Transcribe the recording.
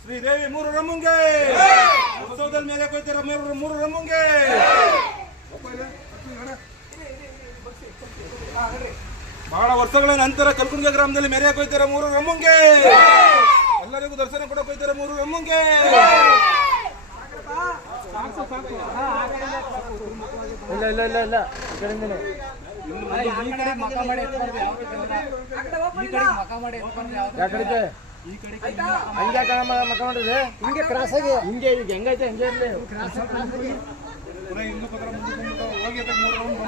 ಶ್ರೀದೇವಿ ಮೂರು ರಮ್ಮಂಗೆ ಉತ್ಸವದಲ್ಲಿ ಮೇಲೆ ಕೊಯ್ತಾರ ಮೂರು ರಮ್ಮಂಗೆ ಬಹಳ ವರ್ಷಗಳ ನಂತರ ಕಲ್ಕುಂಜ ಗ್ರಾಮದಲ್ಲಿ ಮೆರೆ ಕೊಯ್ತಾರ ಮೂರು ರಮ್ಮಂಗೆ ಎಲ್ಲರಿಗೂ ದರ್ಶನ ಕೊಡಕ್ ಹೋಯ್ತಾರ ಮೂರು ರಮ್ಮಂಗೆ ಇಲ್ಲ ಇಲ್ಲ ಇಲ್ಲ ಇಲ್ಲ ಈ ಕಡೆಯಿಂದನೇ ಯಾಕಡೆ ಹಂಗೆ ಮಕ್ಕ ಮಾಡಿದ್ರೆ ಹಿಂಗೆ ಕ್ರಾಸ್ ಆಗಿ ಹಿಂಗೆ ಈಗ ಹೆಂಗೈತೆ ಹಿಂಗೆ ಇರಲಿ ಹೋಗಿ ಮೂರು ರೌಂಡ್